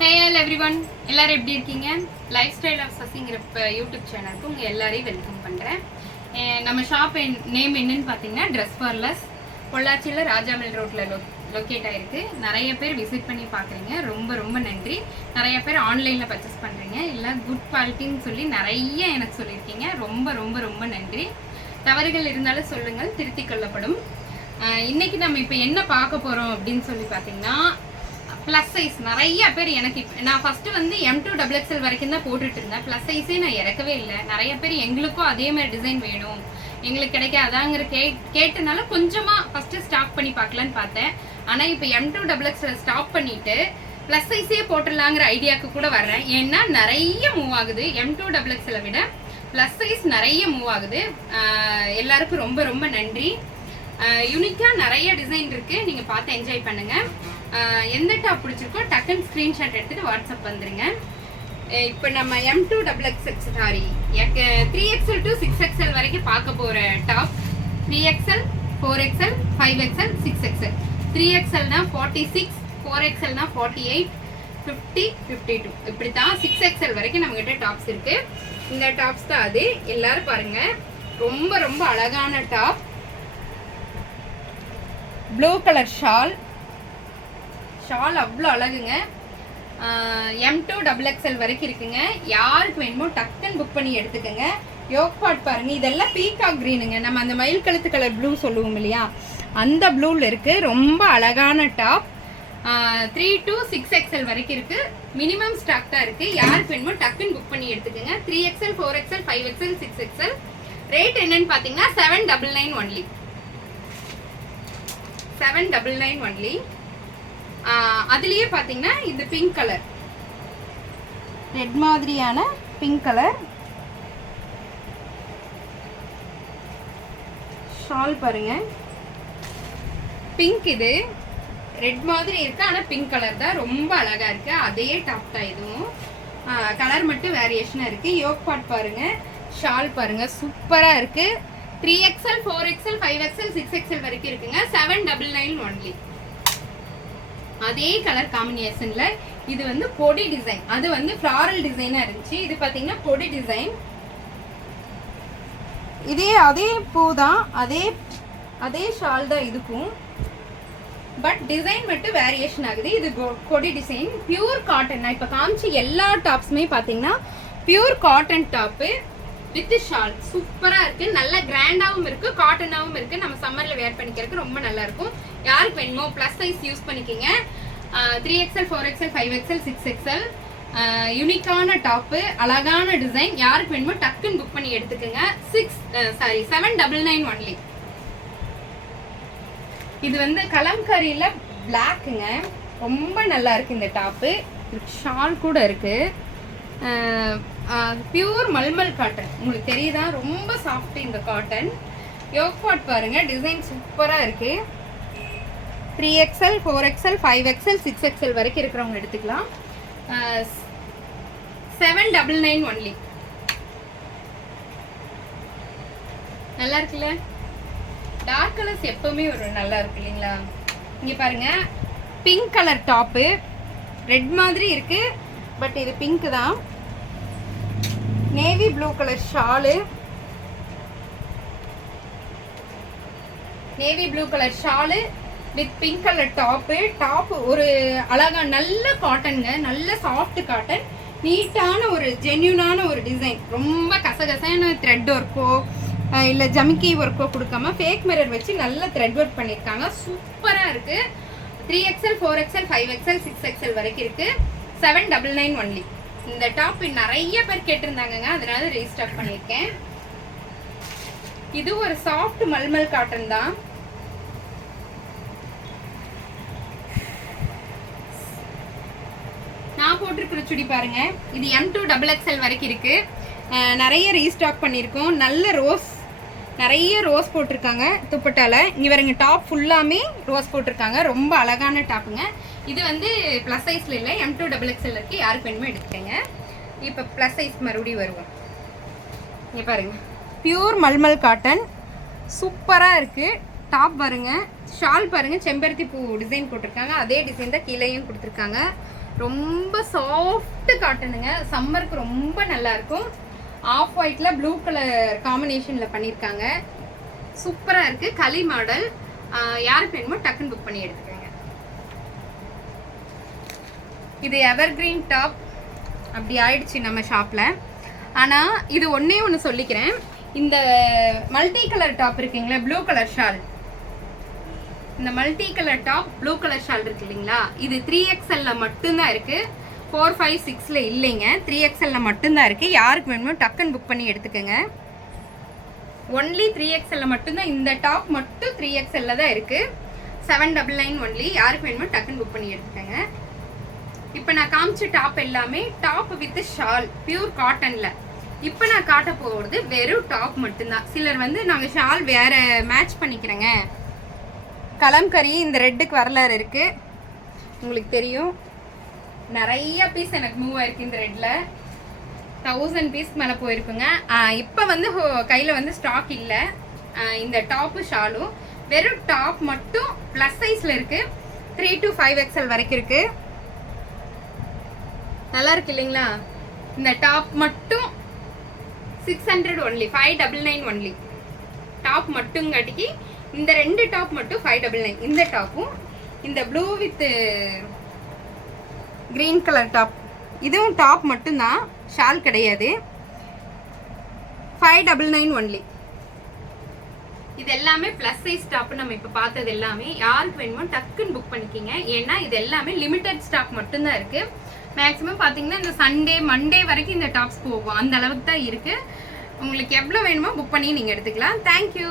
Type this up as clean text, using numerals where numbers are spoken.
Hey all everyone, எல்லாரும் எப்படி இருக்கீங்க? லைஃப் ஸ்டைல் ஆஃப் சசிங்கிற யூடியூப் சேனலுக்கு உங்கள் எல்லாரையும் வெல்கம் பண்ணுறேன். நம்ம ஷாப் நேம் என்னன்னு பார்த்தீங்கன்னா ட்ரெஸ் ஃபார் லெஸ், பொள்ளாச்சியில் ராஜாமில் ரோட்டில் லொக்கேட் ஆகிருக்கு. நிறைய பேர் விசிட் பண்ணி பார்க்குறீங்க, ரொம்ப ரொம்ப நன்றி. நிறைய பேர் ஆன்லைனில் பர்ச்சேஸ் பண்ணுறீங்க, இல்லை குட் குவாலிட்டின்னு சொல்லி நிறைய எனக்கு சொல்லியிருக்கீங்க. ரொம்ப ரொம்ப ரொம்ப நன்றி. தவறுகள் இருந்தாலும் சொல்லுங்கள், திருத்தி கொள்ளப்படும். இன்றைக்கி நம்ம இப்போ என்ன பார்க்க போகிறோம் அப்படின்னு சொல்லி பார்த்தீங்கன்னா ப்ளஸ் சைஸ். நிறைய பேர் எனக்கு நான் ஃபஸ்ட்டு வந்து M2XXL வரைக்கும் தான் போட்டுட்டு இருந்தேன். ப்ளஸ் சைஸே நான் இறக்கவே இல்லை. நிறைய பேர் எங்களுக்கும் அதே மாதிரி டிசைன் வேணும், எங்களுக்கு கிடைக்காதாங்கிற கேட்டனால கொஞ்சமாக ஃபஸ்ட்டு ஸ்டாப் பண்ணி பார்க்கலான்னு பார்த்தேன். ஆனால் இப்போ M2XXL ஸ்டாப் பண்ணிவிட்டு ப்ளஸ் சைஸே போட்டுடலாங்கிற ஐடியாவுக்கு கூட வர்றேன். ஏன்னா நிறைய மூவ் ஆகுது. M2XXL விட ப்ளஸ் சைஸ் நிறைய மூவ் ஆகுது. எல்லாருக்கும் ரொம்ப ரொம்ப நன்றி. யூனிக்காக நிறைய டிசைன் இருக்குது, நீங்கள் பார்த்து என்ஜாய் பண்ணுங்கள். எந்த டாப் பிடிச்சிருக்கோ டக்குன்னு ஸ்க்ரீன்ஷாட் எடுத்துகிட்டு வாட்ஸ்அப் வந்துடுங்க. இப்போ நம்ம M2XXL sorry 3XL to 6XL வரைக்கும் பார்க்க போகிற top 3XL, 4XL, 5XL, 6XL. 3XLனா 46, 4XLனா 48, 50, 52. இப்படி தான் 6XL வரைக்கும் நம்மகிட்ட டாப்ஸ் இருக்குது. இந்த டாப்ஸ் தான் அது. எல்லாரும் பாருங்கள், ரொம்ப ரொம்ப அழகான டாப். ப்ளூ கலர் ஷால் அவ்வளோ அழகுங்க. M2XXL வரைக்கும் இருக்குங்க. யாருக்கு வேணுமோ டக்குன்னு புக் பண்ணி எடுத்துக்கோங்க. யோக் பாட் பாருங்க, இதெல்லாம் பீகாக் க்ரீனுங்க. நம்ம அந்த மயில் கழுத்து கலர் ப்ளூ சொல்லுவோம் இல்லையா, அந்த ப்ளூவில் இருக்குது. ரொம்ப அழகான டாப். 3 to 6XL வரைக்கும் இருக்குது. மினிமம் ஸ்டாக் தான் இருக்குது. யாருக்கு வேணுமோ டக்குன்னு புக் பண்ணி எடுத்துக்கோங்க. 3XL, 4XL, 5XL, 6XL. Rate என்னன்னு பார்த்தீங்கன்னா 799 ஒன்லி. 799 ஒன்லி. அதுலேயே பார்த்தீங்கன்னா இது பிங்க் கலர், ரெட் மாதிரியான பிங்க் கலர் ஷால் பாருங்க. பிங்க், இது ரெட் மாதிரி இருக்கு, ஆனால் பிங்க் கலர் தான். ரொம்ப அழகா இருக்கு. அதே டாப் தான் இதுவும், கலர் மட்டும் வேரியேஷனாக இருக்கு. யோக் பாட் பாருங்க, ஷால் பாருங்க, சூப்பரா இருக்கு. 3XL, 4XL, 5XL, 6XL வரைக்கும் இருக்குங்க. 799 ஒன்லி. அதே கலர் காம்பினேஷன்ல இது வந்து பொடி டிசைன், அது வந்து ஃப்ளாரல் டிசைனா இருந்துச்சு. இது பாத்தீங்கன்னா பொடி டிசைன். அதே பூ தான், அதே ஷால் தான் இதுக்கும், பட் டிசைன் மட்டும் வேரியேஷன் ஆகுது. இது கொடி டிசைன், பியூர் காட்டன். நான் இப்போ காமிச்ச எல்லா டாப்ஸுமே பார்த்தீங்கன்னா pure cotton top with shawl. சூப்பராக இருக்குது, நல்ல கிராண்டாகவும் இருக்குது, காட்டனாகவும் இருக்குது. நம்ம சம்மரில் வேர் பண்ணிக்கிறதுக்கு ரொம்ப நல்லா இருக்கும். யாருக்கு வேணுமோ ப்ளஸ் சைஸ் யூஸ் பண்ணிக்கிங்க. 3XL, 4XL, 5XL, 6XL. யூனிக்கான டாப்பு, அழகான டிசைன். யாருக்கு வேணுமோ டக்குன்னு புக் பண்ணி எடுத்துக்கோங்க. 799 ஒன்லி. இது வந்து கலம்கரியில் பிளாக்குங்க, ரொம்ப நல்லா இருக்கு இந்த டாப்பு. ஷால் கூட இருக்கு. பியூர் மல்மல் காட்டன், உங்களுக்கு தெரியுதா, ரொம்ப சாஃப்ட் இந்த காட்டன். யோக் பாட் பாருங்க, டிசைன் சூப்பரா இருக்கு. 3XL, 4XL, 5XL, 6XL வரைக்கும் இருக்கிறவங்க எடுத்துக்கலாம். 799 ஒன்லி. நல்லா இருக்குல்ல? டார்க் கலர்ஸ் எப்பவுமே ஒரு நல்லா இருக்கு இல்லைங்களா? இங்க பாருங்க, பிங்க் கலர் டாப்பு, ரெட் மாதிரி இருக்கு, பட் இது பிங்க் தான். Navy blue colour Shalu, navy blue colour Shalu with pink colour top ஒரு அழகா நல்ல காட்டனுங்க, நல்ல சாஃப்ட் காட்டன். நீட்டான ஒரு ஜென்யூனான ஒரு டிசைன். ரொம்ப கசகசான த்ரெட் ஒர்க்கோ இல்லை ஜமிக்கி ஒர்க்கோ கொடுக்காம ஃபேக் மிரர் வச்சு நல்ல த்ரெட் ஒர்க் பண்ணியிருக்காங்க. சூப்பராக இருக்குது. 3XL, 4XL, 5XL, 6XL வரைக்கும் இருக்குது. 799 ஒன்லி. இந்த டாப் நிறைய பேர் கேட்டிருந்தாங்க, அதனால ரீஸ்டாக் பண்ணியிருக்கேன். இது ஒரு சாஃப்ட் மல்மல் காட்டன் தான். நான் போட்டிருக்கிற சுடி பாருங்க, இது M2XXL வரைக்கும் இருக்கு. நிறைய ரீஸ்டாக் பண்ணியிருக்கோம். நல்ல ரோஸ், நிறைய ரோஸ் போட்டிருக்காங்க துப்பட்டால. இங்கே வருங்க, டாப் ஃபுல்லாமே ரோஸ் போட்டிருக்காங்க. ரொம்ப அழகான டாப்புங்க. இது வந்து ப்ளஸ் சைஸில் இல்லை, M2XXL இருக்குது. யாருக்கு வேணுமோ எடுத்துக்கங்க. இப்போ ப்ளஸ் சைஸ் மறுபடியும் வருவோம். இங்கே பாருங்க, பியூர் மல்மல் காட்டன், சூப்பராக இருக்குது. டாப் பாருங்க, ஷால் பாருங்க, செம்பருத்தி பூ டிசைன் போட்டிருக்காங்க. அதே டிசைன் தான் கீழேயும் கொடுத்துருக்காங்க. ரொம்ப சாஃப்ட் காட்டனுங்க. சம்மருக்கு ரொம்ப நல்லா இருக்கும். ஆஃப் ஒயிட்ல ப்ளூ கலர் காம்பினேஷன்ல பண்ணியிருக்காங்க. சூப்பரா இருக்கு. களி மாடல். யாருக்கு வேணுமோ டக்குன்னு புக் பண்ணி எடுத்துக்கோங்க. இது எவர் கிரீன் டாப் அப்படி ஆயிடுச்சு நம்ம ஷாப்ல. ஆனா இது ஒன்னே ஒன்று சொல்லிக்கிறேன். இந்த மல்டி கலர் டாப் இருக்குங்களா, ப்ளூ கலர் ஷால், இந்த multi colour top blue colour shawl இருக்கு இல்லைங்களா, இது 3XL மட்டும்தான் இருக்கு. 4, 5, 6ல இல்லைங்க. 3XL மட்டும்தான் இருக்கு. யாருக்கு வேணுமோ டக்குன்னு புக் பண்ணி எடுத்துக்கோங்க. ஒன்லி 3XL மட்டும்தான். இந்த டாப் மட்டும் 3XL தான் இருக்கு. 799 ஒன்லி. யாருக்கு வேணுமோ டக்குன்னு புக் பண்ணி எடுத்துக்கோங்க. இப்போ நான் காமிச்ச டாப் எல்லாமே டாப் வித் ஷால், பியூர் காட்டன்ல. இப்போ நான் காட்ட போகிறது வெறும் டாப் மட்டும்தான். சிலர் வந்து நாங்கள் ஷால் வேற மேட்ச் பண்ணிக்கிறேங்க, கலம்கரி இந்த ரெட்டுக்கு வரலாறு இருக்கு, உங்களுக்கு தெரியும். நிறைய பீஸ் எனக்கு மூவ் ஆயிருக்கு இந்த ரெட்ல. 1000 பீஸ்க்கு மேலே போயிருக்குங்க. இப்போ வந்து கையில் வந்து ஸ்டாக் இல்லை. இந்த டாப்பு ஷாலும் வெறும் டாப் மட்டும் ப்ளஸ் சைஸில் இருக்கு. 3 to 5XL வரைக்கும் இருக்கு. நல்லா இருக்கு இல்லைங்களா? இந்த டாப் மட்டும் 600 ஒன்லி, 599 ஒன்லி. டாப் மட்டும் காட்டிக்கு இந்த ரெண்டு டாப் மட்டும் 599. இந்த டாப்பும் இந்த blue with green colour top, இதுவும் டாப் மட்டும்தான், ஷால் கிடையாது. 599 ஒன்லி. இது எல்லாமே பிளஸ் சைஸ் டாப். நம்ம இப்போ பார்த்தது எல்லாமே யாருக்கு வேணுமோ டக்குன்னு புக் பண்ணிக்கிங்க. ஏன்னா இது எல்லாமே லிமிடெட் ஸ்டாக் மட்டும்தான் இருக்கு. மேக்ஸிமம் பார்த்தீங்கன்னா இந்த சண்டே மண்டே வரைக்கும் இந்த டாப்ஸ் போகும். அந்த அளவுக்கு தான் இருக்கு. உங்களுக்கு எவ்வளோ வேணுமோ புக் பண்ணி நீங்கள் எடுத்துக்கலாம். தேங்க்யூ.